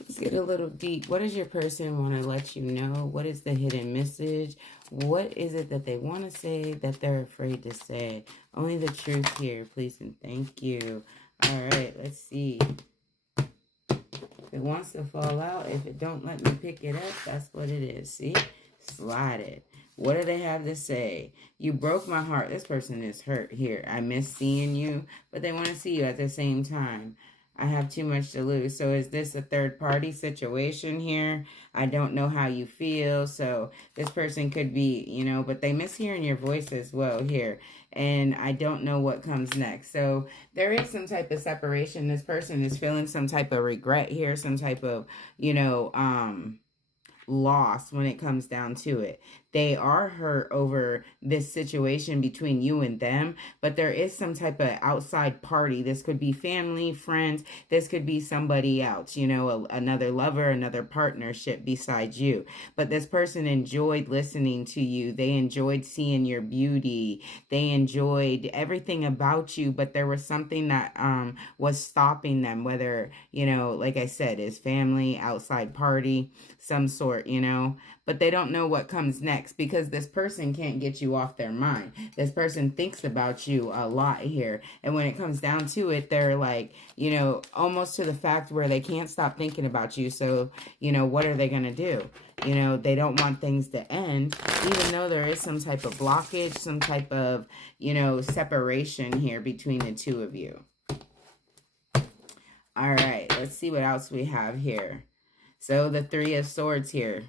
Let's get a little deep. What does your person want to let you know? What is the hidden message? What is it that they want to say that they're afraid to say? Only the truth here, please and thank you. All right, let's see. If it wants to fall out, if it don't let me pick it up, that's what it is. See? Slide it. What do they have to say? You broke my heart. This person is hurt here. I miss seeing you, but they want to see you at the same time. I have too much to lose. So is this a third party situation here? I don't know how you feel. So this person could be, but they miss hearing your voice as well here. And I don't know what comes next. So there is some type of separation. This person is feeling some type of regret here, some type of, lost when it comes down to it. They are hurt over this situation between you and them, but there is some type of outside party. This could be family, friends. This could be somebody else, another lover, another partnership besides you. But this person enjoyed listening to you. They enjoyed seeing your beauty. They enjoyed everything about you, but there was something that was stopping them, whether, like I said, is family, outside party, some sort, but they don't know what comes next because this person can't get you off their mind. This person thinks about you a lot here. And when it comes down to it, they're like, almost to the fact where they can't stop thinking about you. So, what are they going to do? They don't want things to end, even though there is some type of blockage, some type of, separation here between the two of you. All right, let's see what else we have here. So the Three of Swords here.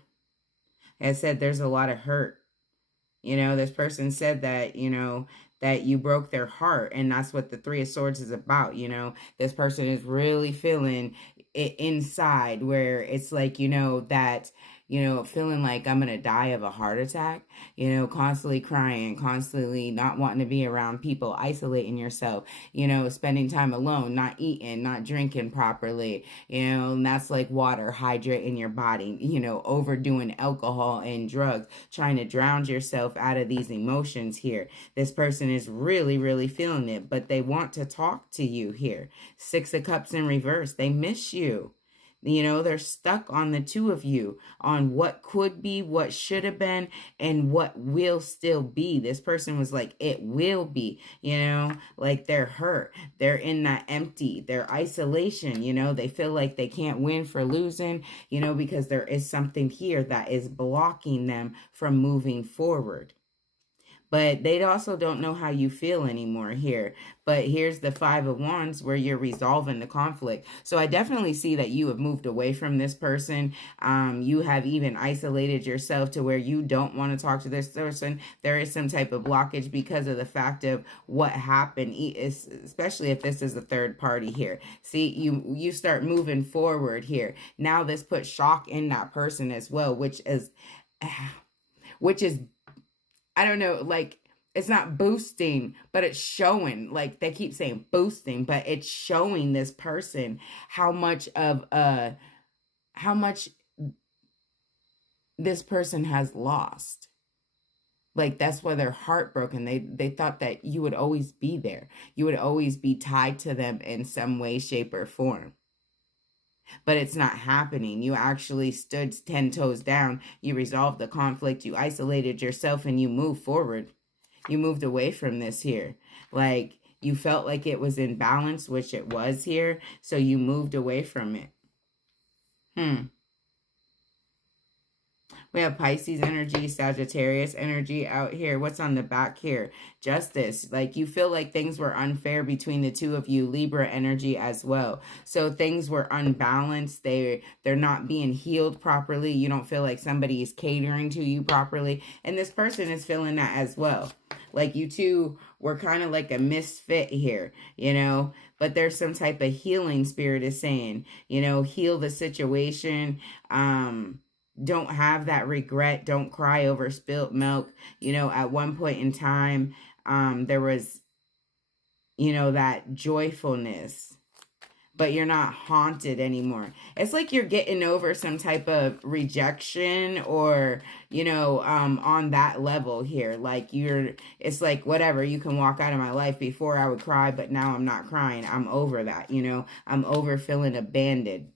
I said there's a lot of hurt. This person said that, that you broke their heart. And that's what the Three of Swords is about. This person is really feeling it inside where it's like, that, feeling like I'm going to die of a heart attack, constantly crying, constantly not wanting to be around people, isolating yourself, spending time alone, not eating, not drinking properly, and that's like water, hydrating your body, overdoing alcohol and drugs, trying to drown yourself out of these emotions here. This person is really, really feeling it, but they want to talk to you here. Six of Cups in reverse. They miss you. They're stuck on the two of you on what could be, what should have been, and what will still be. This person was like, it will be, like they're hurt. They're in that empty, their isolation, they feel like they can't win for losing, because there is something here that is blocking them from moving forward. But they also don't know how you feel anymore here. But here's the Five of Wands where you're resolving the conflict. So I definitely see that you have moved away from this person. You have even isolated yourself to where you don't want to talk to this person. There is some type of blockage because of the fact of what happened, especially if this is a third party here. See, you start moving forward here. Now this puts shock in that person as well, which is I don't know, like it's not boosting, but it's showing, like they keep saying boosting, but it's showing this person how much this person has lost. Like that's why they're heartbroken. They thought that you would always be there. You would always be tied to them in some way, shape, or form. But it's not happening. You actually stood 10 toes down. You resolved the conflict. You isolated yourself and you moved forward. You moved away from this here. Like you felt like it was in balance, which it was here. So you moved away from it. We have Pisces energy, Sagittarius energy out here. What's on the back here? Justice. Like you feel like things were unfair between the two of you. Libra energy as well. So things were unbalanced. They're not being healed properly. You don't feel like somebody is catering to you properly. And this person is feeling that as well. Like you two were kind of like a misfit here, but there's some type of healing spirit is saying, heal the situation. Don't have that regret. Don't cry over spilt milk. At one point in time, there was, that joyfulness, but you're not haunted anymore. It's like you're getting over some type of rejection or, on that level here. Like it's like, whatever, you can walk out of my life. Before I would cry, but now I'm not crying. I'm over that, I'm over feeling abandoned.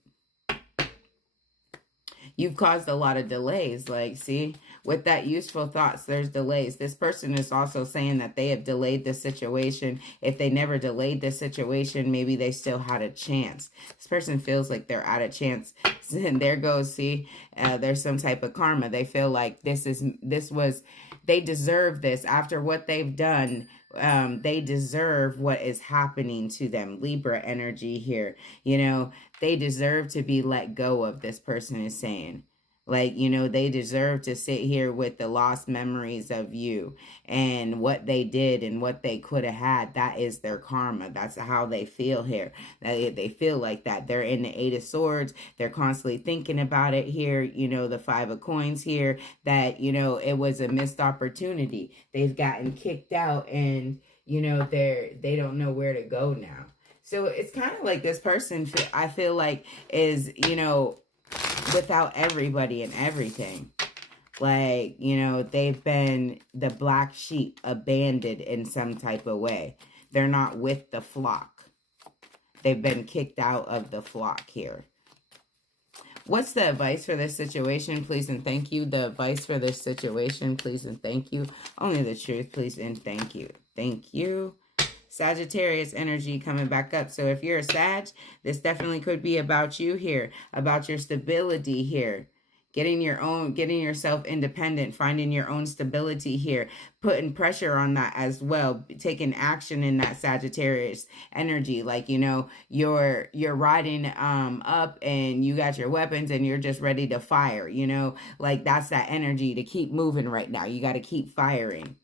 You've caused a lot of delays. Like, see, with that useful thoughts, there's delays. This person is also saying that they have delayed the situation. If they never delayed the situation, maybe they still had a chance. This person feels like they're out of chance. And there goes, see, there's some type of karma. They feel like they deserve this after what they've done. They deserve what is happening to them. Libra energy here. You know, they deserve to be let go of, this person is saying. Like, you know, they deserve to sit here with the lost memories of you and what they did and what they could have had. That is their karma. That's how they feel here. They feel like that. They're in the Eight of Swords. They're constantly thinking about it here. You know, the Five of Coins here, that, you know, it was a missed opportunity. They've gotten kicked out and, you know, they don't know where to go now. So it's kind of like this person, I feel like, is, you know, without everybody and everything. Like, you know, they've been the black sheep, abandoned in some type of way. They're not with the flock. They've been kicked out of the flock here. What's the advice for this situation, please and thank you? The advice for this situation, please and thank you. Only the truth, please and thank you. Thank you. Sagittarius energy coming back up. So if you're a Sag, this definitely could be about you here, about your stability here, getting yourself independent, finding your own stability here, putting pressure on that as well, taking action in that Sagittarius energy. Like, you know, you're riding up and you got your weapons and you're just ready to fire, you know, like that's that energy to keep moving right now. You got to keep firing.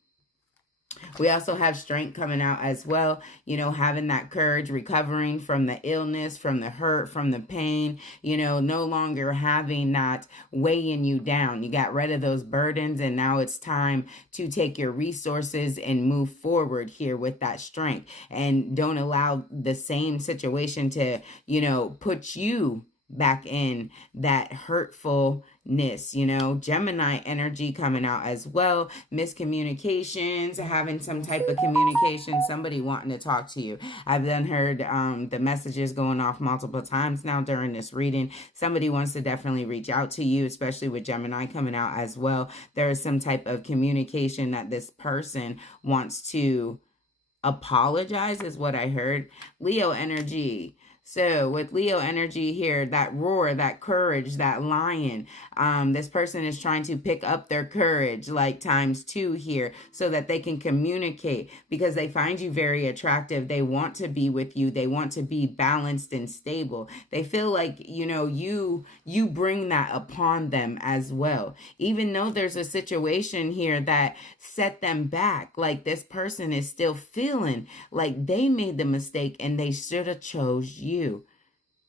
We also have strength coming out as well, you know, having that courage, recovering from the illness, from the hurt, from the pain, you know, no longer having that weighing you down. You got rid of those burdens and now it's time to take your resources and move forward here with that strength. And don't allow the same situation to, you know, put you back in that hurtfulness, you know. Gemini energy coming out as well. Miscommunications, having some type of communication, somebody wanting to talk to you. I've then heard the messages going off multiple times now during this reading. Somebody wants to definitely reach out to you, especially with Gemini coming out as well. There is some type of communication that this person wants to apologize, is what I heard. Leo energy. So with Leo energy here, that roar, that courage, that lion, this person is trying to pick up their courage like ×2 here so that they can communicate, because they find you very attractive. They want to be with you. They want to be balanced and stable. They feel like, you know, you bring that upon them as well. Even though there's a situation here that set them back, like this person is still feeling like they made the mistake and they should have chose you.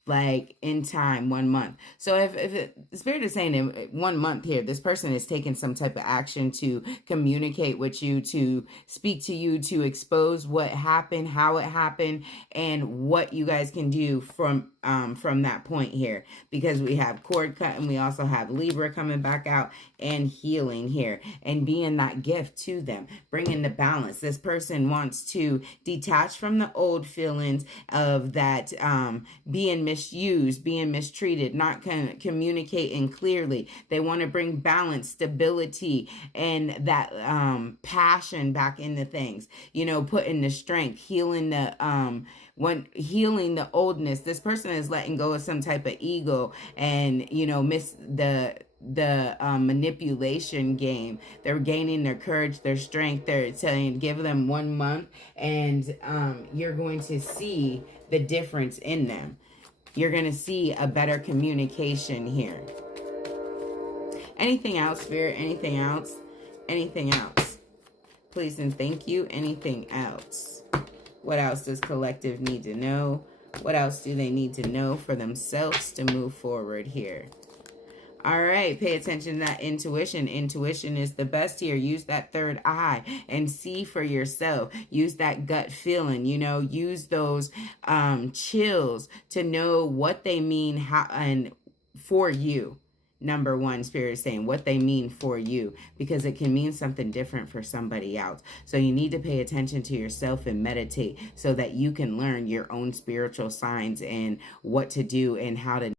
Like in time, 1 month. So if Spirit is saying in 1 month here, this person is taking some type of action to communicate with you, to speak to you, to expose what happened, how it happened, and what you guys can do from that point here. Because we have cord cut and we also have Libra coming back out and healing here and being that gift to them, bringing the balance. This person wants to detach from the old feelings of that being misused, being mistreated, not communicating clearly. They want to bring balance, stability, and that passion back into things. You know, putting the strength, healing the healing the oldness. This person is letting go of some type of ego and, you know, miss the manipulation game. They're gaining their courage, their strength. They're saying give them 1 month and you're going to see the difference in them. You're going to see a better communication here. Anything else, Spirit? Anything else? Anything else? Please and thank you. Anything else? What else does collective need to know? What else do they need to know for themselves to move forward here? All right, pay attention to that intuition. Intuition is the best here. Use that third eye and see for yourself. Use that gut feeling, you know, use those chills to know what they mean, how and for you. Number one, Spirit is saying what they mean for you, because it can mean something different for somebody else. So you need to pay attention to yourself and meditate so that you can learn your own spiritual signs and what to do and how to